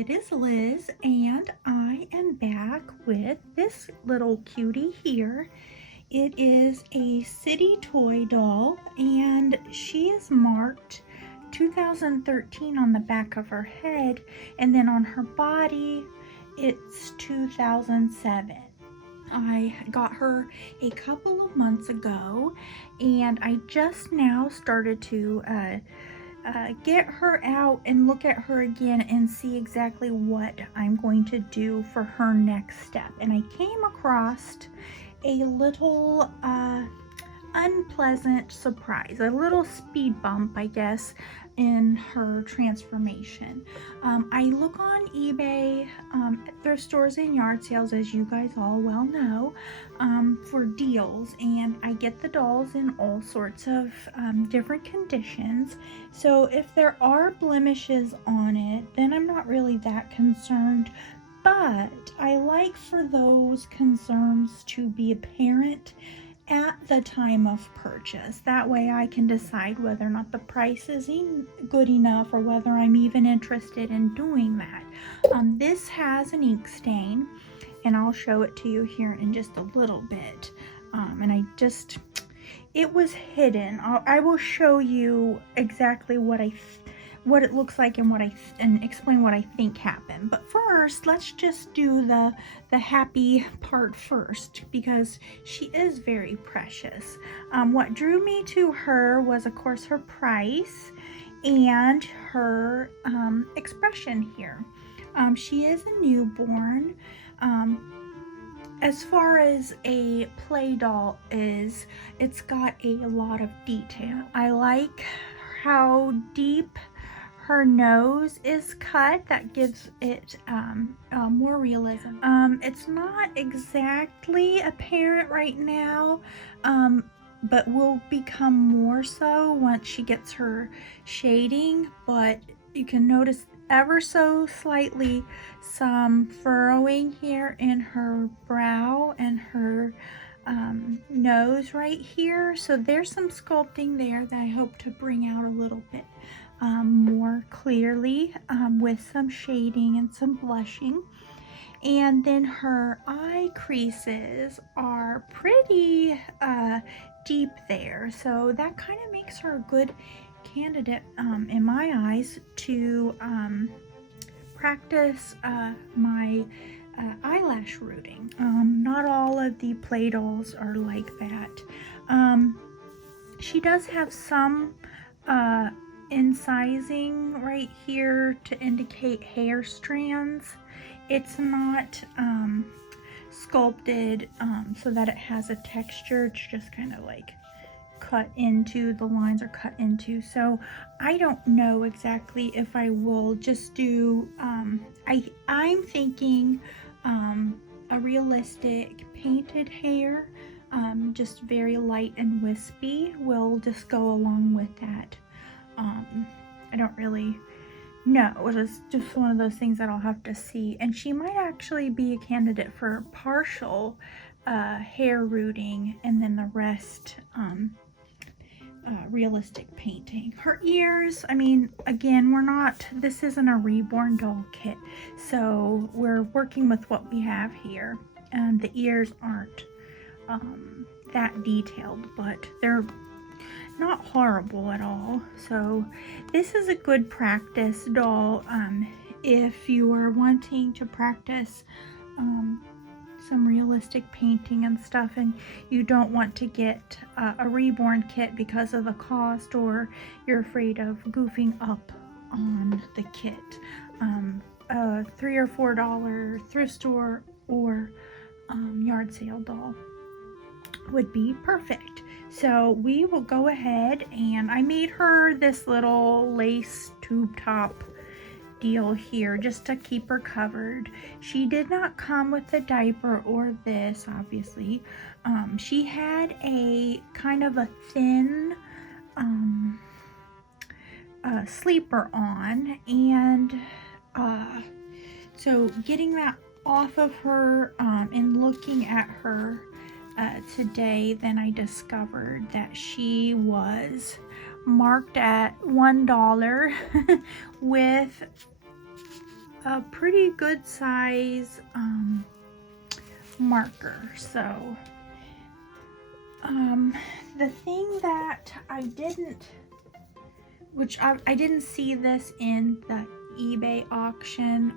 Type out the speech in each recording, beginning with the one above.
it is Liz, and I am back with this little cutie here. It is a City Toy doll, and she is marked 2013 on the back of her head, and then on her body, it's 2007. I got her a couple of months ago, and I just now started to get her out and look at her again and see exactly what I'm going to do for her next step. And I came across a little unpleasant surprise, a little speed bump, I guess, in her transformation. I look on eBay, thrift stores and yard sales, as you guys all well know, for deals, and I get the dolls in all sorts of different conditions. So if there are blemishes on it, then I'm not really that concerned. But I like for those concerns to be apparent at the time of purchase. That way I can decide whether or not the price is good enough or whether I'm even interested in doing that. This has an ink stain, and I'll show it to you here in just a little bit. And it was hidden. I will show you exactly what it looks like and explain what I think happened. But first, let's just do the happy part first, because she is very precious. What drew me to her was, of course, her price and her expression here. She is a newborn. As far as a play doll is, it's got a lot of detail. I like how deep her nose is cut. That gives it more realism. It's not exactly apparent right now, but will become more so once she gets her shading. But you can notice ever so slightly some furrowing here in her brow and her nose right here. So there's some sculpting there that I hope to bring out a little bit more clearly with some shading and some blushing. And then her eye creases are pretty deep there, so that kind of makes her a good candidate in my eyes to practice my eyelash rooting. Not all of the play dolls are like that. She does have some incising right here to indicate hair strands. It's not sculpted so that it has a texture. It's just kind of like cut into, the lines are cut into. So I don't know exactly if I will just do I'm thinking a realistic painted hair, just very light and wispy, will just go along with that. I don't really know. It's just one of those things that I'll have to see. And she might actually be a candidate for partial hair rooting, and then the rest realistic painting. Her ears, I mean, again, this isn't a reborn doll kit, so we're working with what we have here. And the ears aren't that detailed, but they're not horrible at all. So this is a good practice doll if you are wanting to practice some realistic painting and stuff, and you don't want to get a reborn kit because of the cost, or you're afraid of goofing up on the kit. A $3 or $4 thrift store or yard sale doll would be perfect. So we will go ahead, and I made her this little lace tube top deal here just to keep her covered. She did not come with a diaper or this, obviously. She had a kind of a thin sleeper on, and so getting that off of her and looking at her today, then I discovered that she was marked at $1 with a pretty good size marker. So the thing that I didn't, which I didn't see this in the eBay auction,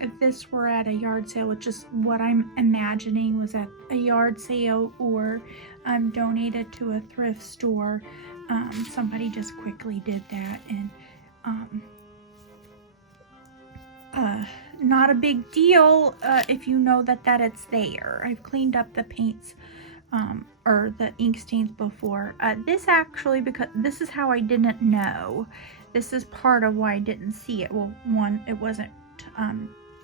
if this were at a yard sale, which is what I'm imagining was at a yard sale or donated to a thrift store, somebody just quickly did that, and not a big deal if you know that it's there. I've cleaned up the paints or the ink stains before. This actually, because this is how I didn't know. This is part of why I didn't see it. Well, one, it wasn't,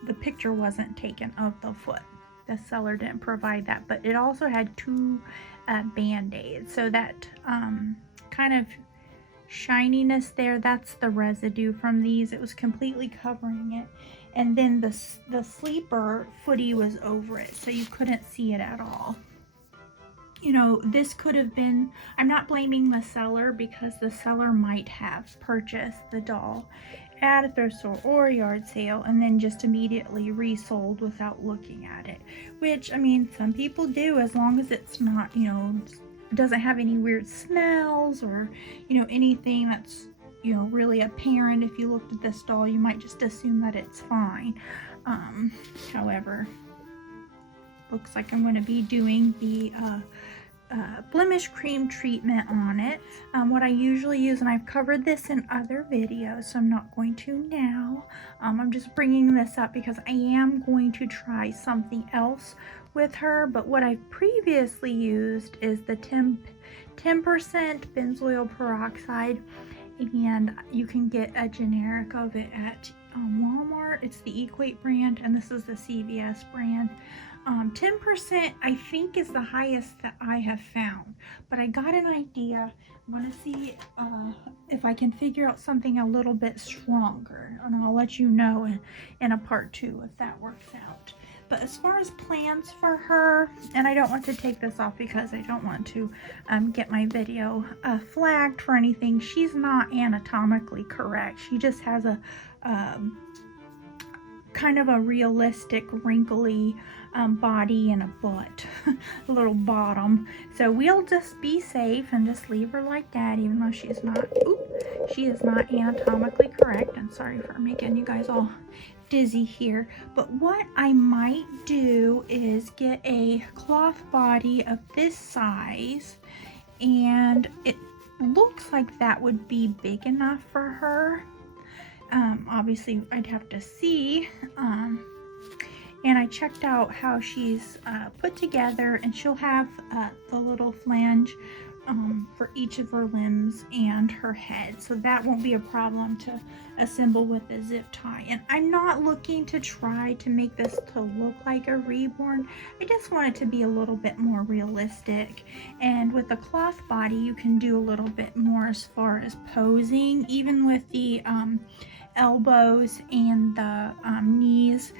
the picture wasn't taken of the foot. The seller didn't provide that, but it also had 2 band-aids. So that kind of shininess there, that's the residue from these. It was completely covering it. And then the sleeper footy was over it, so you couldn't see it at all. You know, this could have been, I'm not blaming the seller, because the seller might have purchased the doll at a thrift store or a yard sale and then just immediately resold without looking at it. Which, I mean, some people do, as long as it's not, you know, doesn't have any weird smells or, you know, anything that's, you know, really apparent. If you looked at this doll, you might just assume that it's fine. However, looks like I'm going to be doing the blemish cream treatment on it. What I usually use, and I've covered this in other videos, so I'm not going to now. I'm just bringing this up because I am going to try something else with her, but what I've previously used is the 10% benzoyl peroxide, and you can get a generic of it at Walmart. It's the Equate brand, and this is the CVS brand. 10% I think is the highest that I have found, but I got an idea. I'm going to see if I can figure out something a little bit stronger, and I'll let you know in a part 2 if that works out. But as far as plans for her, and I don't want to take this off because I don't want to get my video flagged for anything. She's not anatomically correct. She just has a kind of a realistic, wrinkly body and a butt, a little bottom. So we'll just be safe and just leave her like that, even though she is not, she is not anatomically correct. And sorry for making you guys all dizzy here. But what I might do is get a cloth body of this size, and it looks like that would be big enough for her. Obviously I'd have to see, and I checked out how she's put together, and she'll have the little flange for each of her limbs and her head, so that won't be a problem to assemble with a zip tie. And I'm not looking to try to make this to look like a reborn. I just want it to be a little bit more realistic, and with a cloth body you can do a little bit more as far as posing, even with the elbows and the knees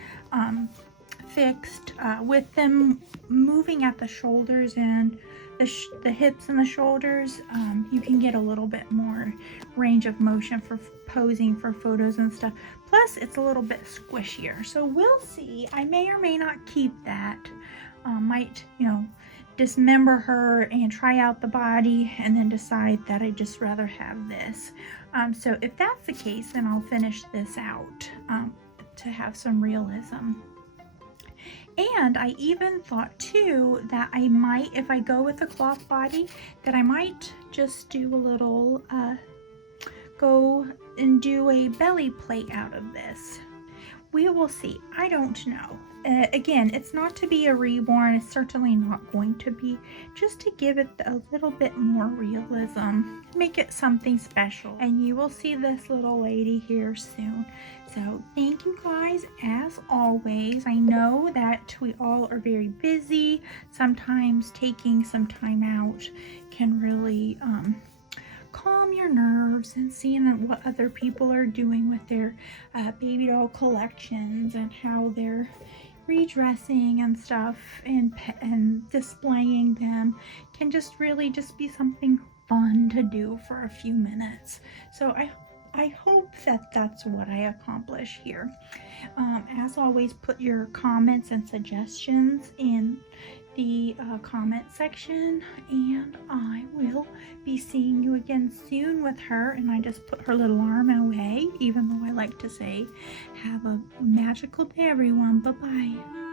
fixed, with them moving at the shoulders and the hips and the shoulders. You can get a little bit more range of motion for posing for photos and stuff. Plus it's a little bit squishier, so we'll see. I may or may not keep that. Might, you know, dismember her and try out the body and then decide that I'd just rather have this. So if that's the case, then I'll finish this out to have some realism. And I even thought too that I might, if I go with a cloth body, that I might just do a little, go and do a belly plate out of this. We will see. I don't know. Again, it's not to be a reborn. It's certainly not going to be. Just to give it a little bit more realism. Make it something special. And you will see this little lady here soon. So thank you guys as always. I know that we all are very busy. Sometimes taking some time out can really calm your nerves, and seeing what other people are doing with their baby doll collections and how they're redressing and stuff and displaying them can just really just be something fun to do for a few minutes. So I hope that that's what I accomplish here. As always, put your comments and suggestions in the comment section, and I will be seeing you again soon with her. And I just put her little arm away, even though I like to say have a magical day, everyone. Bye bye.